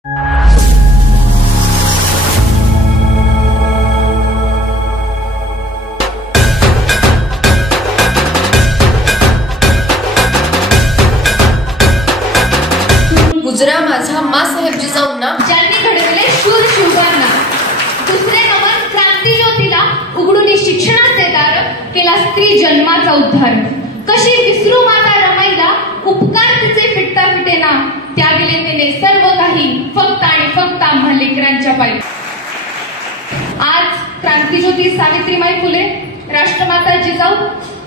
गुजरा माझा मासाहेब जिजाऊंना, ज्यांनी घडविले शूर शिवबांना, दुसरे नमन क्रांती ज्योतीला, उघडून शिक्षणाचे दार, केला स्त्री जन्माचा उद्धार. कशी विसरू माता रमाईला, उपकार तिचे फिटता फिटेना, त्यागले तिने सर्व काही फक्त आणि फक्त आम्हा लेकरांच्या पायी. आज क्रांतीज्योती सावित्रीबाई फुले, राष्ट्रमाता जिजाऊ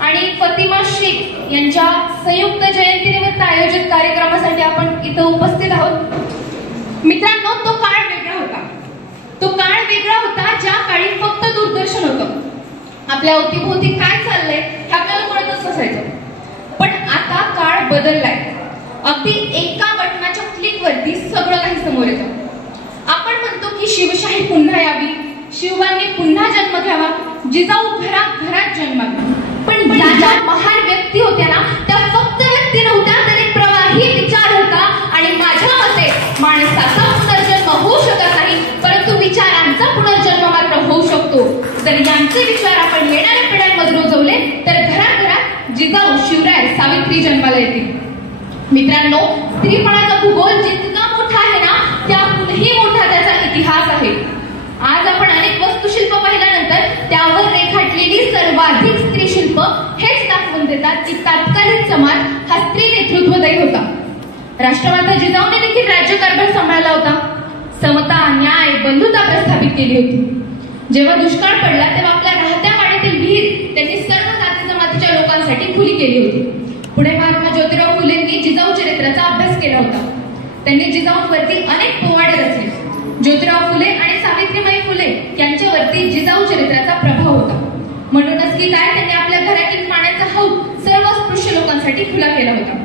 आणि फतिमा शेख यांच्या संयुक्त जयंतीनिमित्त आयोजित कार्यक्रमासाठी आपण इथं उपस्थित आहोत. मित्रांनो, तो काळ वेगळा होता. तो काळ वेगळा होता ज्या काळी फक्त दूरदर्शन होतं. आपल्या अवतीभोवती काय चाललंय हे आपल्याला कळतच नसायचं. पण आता काळ बदललाय. अगदी एका बटनाच्या क्लिकवरती सगळं काही समोर येतं. आपण म्हणतो की शिवशाही पुन्हा यावी, शिवबांनी पुन्हा जन्म घ्यावा, जिजाऊ घरात घरात जन्मावी. पण ज्या महान व्यक्ती होत्या ना, त्या फक्त व्यक्ती नव्हत्या, तर एक प्रवाही विचार होता. आणि माझ्या मते माणसाचा पुनर्जन्म होऊ शकत नाही, परंतु विचारांचा पुनर्जन्म मात्र होऊ शकतो. जर यांचे विचार आपण येणाऱ्या पिढ्यांमध्ये रुजवले तर घराघरात जिजाऊ, शिवराय, सावित्री जन्माला येतील. मित्रांनो, स्त्रीपणाचा भूगोल जितका मोठा आहे ना, त्याहूनही मोठा त्याचा इतिहास आहे. आज आपण अनेक वास्तुशिल्प पाहिल्यानंतर त्यावर रेखाटलेली सर्वाधिक स्त्री शिल्प हेच दाखवून देतात की तत्कालीन समाज हा स्त्री नेतृत्वदायी होता. राष्ट्रमाता जिजाऊने देखील राज्यकारभार सांभाळला होता. समता, न्याय, बंधुता प्रस्थापित केली होती. जेव्हा दुष्काळ पडला तेव्हा आपल्या राहत्या वाड्यातील विहीर त्यांनी सर्व जाती जमातीच्या लोकांसाठी खुली केली होती. पुढे महात्मा ज्योतिराव फुलेंनी जिजाऊ चरित्राचा अभ्यास केला होता. त्यांनी जिजाऊंवरती अनेक पोवाडे रचले. ज्योतिराव फुले आणि सावित्रीबाई फुले यांच्यावरती जिजाऊ चरित्राचा प्रभाव होता. म्हणूनच की काय, त्यांनी आपल्या घरातील पाण्याचा हौद सर्व स्पृश्य लोकांसाठी खुला केला होता.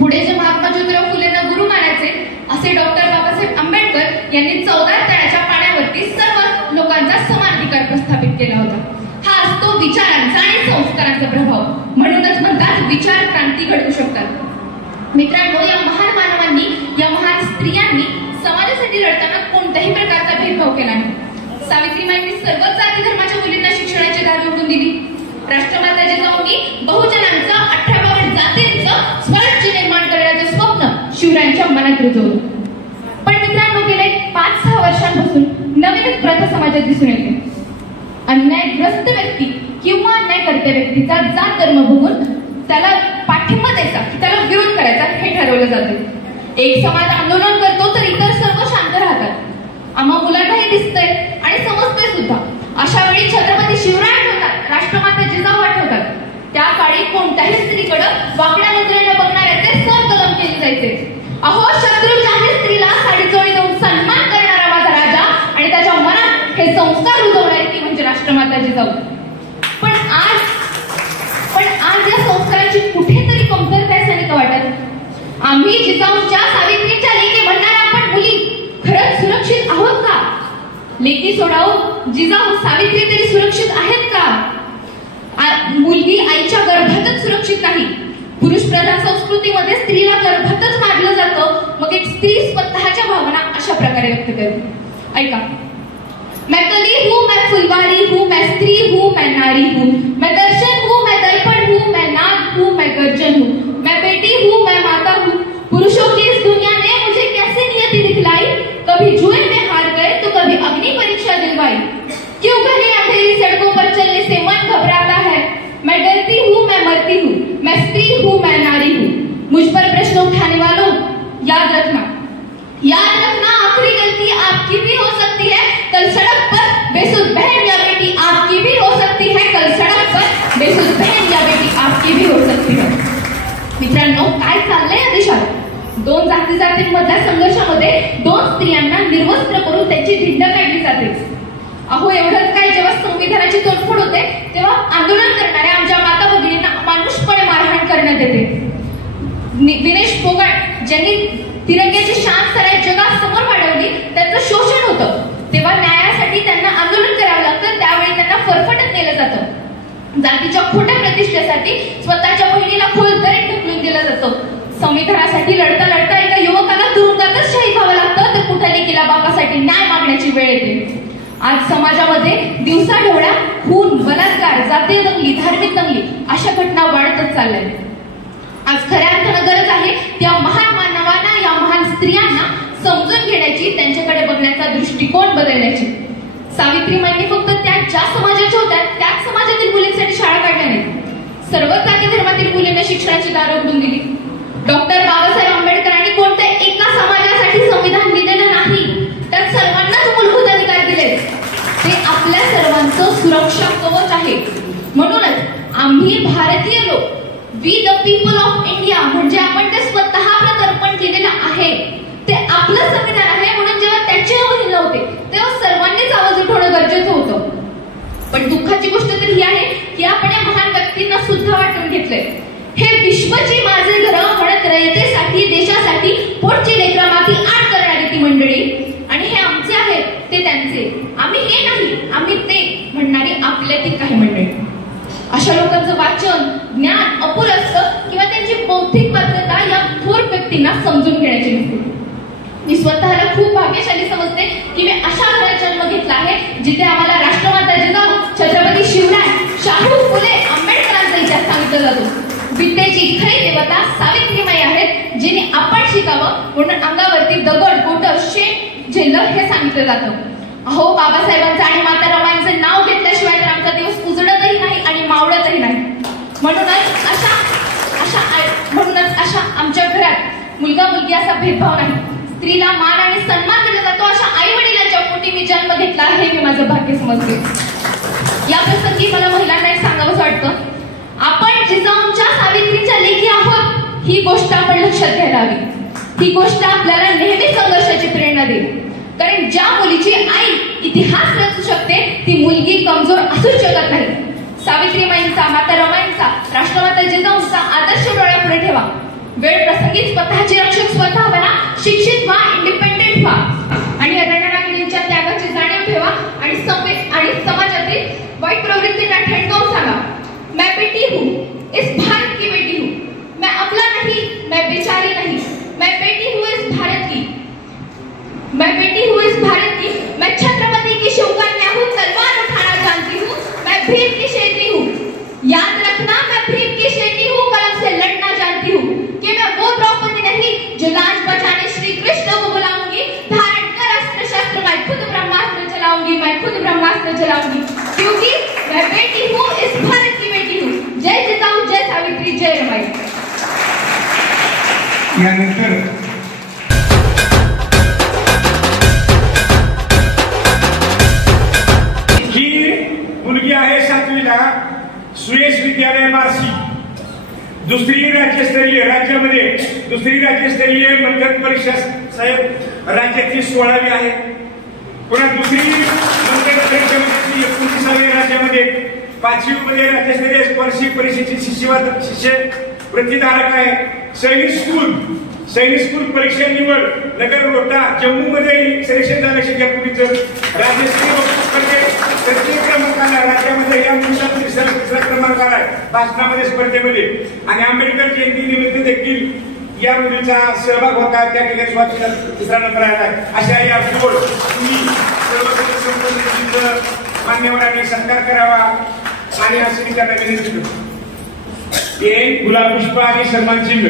पुढे जे महात्मा ज्योतिराव फुलेंना गुरु मानायचे असे डॉक्टर बाबासाहेब आंबेडकर यांनी 14 तळ्याच्या पाण्यावरती सर्व लोकांचा समान अधिकार प्रस्थापित केला होता. हा असतो विचारांचा आणि संस्कारांचा प्रभाव. म्हणूनच म्हणतात विचार क्रांती घडवू शकतात. मित्रांनो, या महान मानवांनी, या महान स्त्रियांनी समाजासाठी लढताना कोणत्याही प्रकारचा भेदभाव केला नाही. सावित्रीबाईंनी सर्वच जाती धर्माच्या मुलींना शिक्षणाची दार उघडून दिली. राष्ट्रमाता जिजाऊंनी बहुजनांचं 18 जातींचं स्वराज्य निर्माण करण्याचं स्वप्न शिवरायांच्या मनात रुजवलं. पण मित्रांनो, गेल्या 5-6 वर्षांपासून नवीन प्रथा समाजात दिसून येते. अन्यायग्रस्त व्यक्ती किंवा अन्यायकर्त्या व्यक्तीचा जात धर्म बघून त्याला पाठिंबा द्यायचा, त्याला विरोध करायचा हे ठरवलं जातं. एक समाज आंदोलन करतो तर इतर सर्व शांत राहतात. आम्हा मुलांनाही दिसतंय आणि समजतंय सुद्धा. अशा वेळी छत्रपती शिवराय आठवतात, राष्ट्रमाता जिजाऊ आठवतात. त्या काळी कोणत्याही स्त्रीकडं वाकड्या नजरेने बघणाऱ्याचे सर कलम केले जायचे. अहो, शत्रूच्या स्त्रीला साडीचोळी देऊन सन्मान करणारा माझा राजा आणि त्याच्या मनात हे संस्कार रुजवणारी ती म्हणजे राष्ट्रमाता जिजाऊ. पण आज या संस्काराची कुठेतरी कमतरता असल्याने वाटत. आम्ही जिजाऊंच्या, सावित्रीच्या लेकी म्हणणाऱ्या आपण मुली खरंच सुरक्षित आहोत का? लेकी सोडाव, जिजाऊ, सावित्री तरी सुरक्षित आहेत का? मुलगी आईच्या गर्भातच सुरक्षित नाही. पुरुष प्रधान संस्कृतीमध्ये स्त्रीला गर्भातच मारलं जातं. मग एक स्त्री स्वतःच्या भावना अशा प्रकारे व्यक्त करते. ऐका. मैं कली हूँ, मैं फुलवारी हूँ, मैं स्त्री हूँ, मैं नारी हूँ, मैं दर्शन हूँ, मैं दर्पण हूँ, मैं नाद हूँ, मैं गर्जन हूँ, मैं बेटी हूँ, मैं माता हूँ. पुरुषों की इस दुनिया ने मुझे कैसे नियति दिखलाई, कभी जुए में हार गए तो कभी अग्नि परीक्षा दिलवाई. क्यों घनी अंधेरी सड़कों पर चलने से मन घबराता है. मैं डरती हूँ, मैं मरती हूँ, मैं स्त्री हूँ, मैं नारी हूँ. मुझ पर प्रश्न उठाने वालों, याद रखना आखिरी गलती आपकी भी हो सकती है. कल सड़क पर बेसुध बहन या बेटी आपकी भी हो सकती है. कल सड़क पर बेसुध बहन या बेटी आपकी भी हो सकती है. मित्रांनो, काय चाललंय या देशात? 2 जातींमधल्या संघर्षामध्ये 2 स्त्रियांना निर्वस्त्र करून त्यांची धिंड काढली जाते. अहो, एवढंच काय, जेव्हा संविधानाची तोडफोड होते तेव्हा आंदोलन करणाऱ्या आमच्या माता भगिनींना मानुषपणे मारहाण करण्यात येते. दिनेश फोगाट ज्यांनी तिरंग्याची शान सराय जगासमोर वाढवली, त्यांचं शोषण होतं. तेव्हा न्यायासाठी त्यांना आंदोलन करावं लागतं. त्यावेळी त्यांना फरफटत नेलं जातं. जातीच्या खोट्या प्रतिष्ठेसाठी स्वतःच्या बहिणीला खोल दरीत ढकलून दिलं जातं. संविधानासाठी लढता लढता एका युवकाला तुरुंगातच शहीद व्हावं लागतं, तर मेलेल्या बापासाठी न्याय मागण्याची वेळ येते. आज समाजामध्ये दिवसाढवळ्या खून, बलात्कार, जातीय दंगली, धार्मिक दंगली अशा घटना वाढतच चालल्या. आज खऱ्या अर्थानं गरज आहे त्या महान मानवांना, या महान स्त्रियांना समजून घेण्याची, त्यांच्याकडे बघण्याचा दृष्टिकोन बदलण्याची. सावित्रीबाईंनी फक्त त्या ज्या समाजाच्या होत्या त्याच समाजातील मुलींसाठी शाळा काढल्या नाहीत. सर्वच जाती धर्मातील मुलींना शिक्षणाची दारं उघडून दिली. डॉक्टर बाबासाहेब आंबेडकरांनी कोणत्या एका समाजासाठी संविधान लिहिलेलं नाही, तर सर्वांनाच मूलभूत अधिकार दिले. ते आपल्या सर्वांचं सुरक्षा कवच आहे. म्हणूनच आम्ही भारतीय लोक, we the people of India, म्हणजे आपण ते स्वतः प्रत्यर्पण केलेलं आहे. ते आपलं संविधान आहे. म्हणून जेव्हा त्याचे अवहित होते तेव्हा सर्वांनीच आवाज उठवणं गरजेचं होतं. पण दुःखाची गोष्ट तर ही आहे की आपण या महान व्यक्तींना सुद्धा वाटून घेतलंय. हे विश्वची माझे घर म्हणत रयतेसाठी, देशासाठी पोटची लेकरामाती आड करणारी ती मंडळी, आणि हे आमचे आहेत ते त्यांचे, आम्ही हे नाही आम्ही ते म्हणणारी आपल्यातील काही मंडळी. अशा लोकांचं वाचन, ज्ञान अपुर असतं किंवा त्यांची बौद्धिक पात्रता या थोर व्यक्तींना समजून घेण्याची नसते. मी स्वतःला खूप भाग्यशाली समजते की मी अशा घरात जन्म घेतला आहे जिथे आम्हाला राष्ट्रमाता जिजाऊ, छत्रपती शिवराय, शाहू फुले, आंबेडकरांचा इतिहास सांगितला जातो. विद्येची खरी देवता सावित्रीबाई आहेत, जिने आपण शिकावं म्हणून अंगावरती दगड, गोट, शेण झेललं हे सांगितलं जातं. अहो, बाबासाहेबांचं आणि माता रमाईंचं नाव घेतल्याशिवाय तर आमचा दिवस उजडतही नाही आणि मावळतही नाही. म्हणूनच अशा आमच्या घरात मुलगा मुलगी असा भेदभाव नाही. स्त्रीला मान आणि सन्मान दिला जातो. अशा आई वडिलांच्या पोटी मी जन्म घेतला हे मी माझं भाग्य समजते. या प्रसंगी मला महिलांना एक सांगावंच वाटतं, आपण जिजाऊंच्या, सावित्रीच्या लेकी आहोत ही गोष्ट आपण लक्षात घ्यायला हवी. ही गोष्ट आपल्याला नेहमी संघर्षाची प्रेरणा देईल. कारण ज्या मुलीची आई इतिहास रचू शकते ती मुलगी कमजोर असूच शकत नाही. सावित्रीबाईंचा, माता रमाईंचा, राष्ट्रमाता जिजाऊंचा आदर्श डोळ्यापुढे ठेवा. वेळ प्रसंगी स्वतःचे रक्षक स्वतः बना, शिक्षित व्हा, इंडिपेंडेंट व्हा आणि रणरागिणींच्या त्यागाची जाणीव ठेवा आणि समाजातील वाईट प्रवृत्तींना ठणकावून सांगा. मैं बेटी हूँ, इस भारत की बेटी हूँ. मैं अबला नहीं, मैं बेचारी नहीं. मैं बेटी हूँ इस भारत की. मैं बेटी हूँ इस भारत की. मैं छत्रपति की शिवकन्या हूँ, तलवार उठाना जानती हूँ. मैं भीम की शेरनी हूँ. याद रखना, मैं भीम की शेरनी हूँ, कलम से लड़ना जानती हूँ. कि मैं वो द्रौपदी नहीं जो लाज बचाने श्री कृष्ण को बुलाऊंगी. धारण कर अस्त्र शस्त्र, मैं खुद ब्रह्मास्त्र चलाऊंगी. मैं खुद ब्रह्मास्त्र चलाऊंगी. क्योंकि मैं बेटी हूँ, इस भारत की बेटी हूँ. जय जिजाऊ, जय सावित्री, जय रमाई. यानंतर ही मुलगी आहे 7वीला, सुयश विद्यालय बार्शी. दुसरी राज्यस्तरीय मंथन परीक्षा साहेब राज्यातली 16वी आहे. पुन्हा दुसरी मंथन परीक्षेमध्ये 29वी राज्यामध्ये, 5वी मध्ये राज्यस्तरीय स्पर्शिक परीक्षेची शिष्यवृत्तीधारक आहे. सैनिक स्कूल परीक्षा निवड नगर रोटा जम्मू मध्ये सिलेक्शन झालं शिक्षापूर्वीचं. राज्यस्तरीय स्पर्धेत तृतीय क्रमांकाला राज्यामध्ये या मुलीचा तिसरा क्रमांक आलाय भाषणामध्ये स्पर्धेमध्ये. आणि आंबेडकर जयंती निमित्त देखील या मुलीचा सहभाग होता. त्या ठिकाणी स्वातीचा 3रा नंबर आलाय. अशा या जोड तुम्ही सर्व संपन्नतेचं मान्यवरांनी सत्कार करावा आणि असे त्यांना विनंती करतो. हे गुलाब पुष्प आणि सन्मान चिन्ह.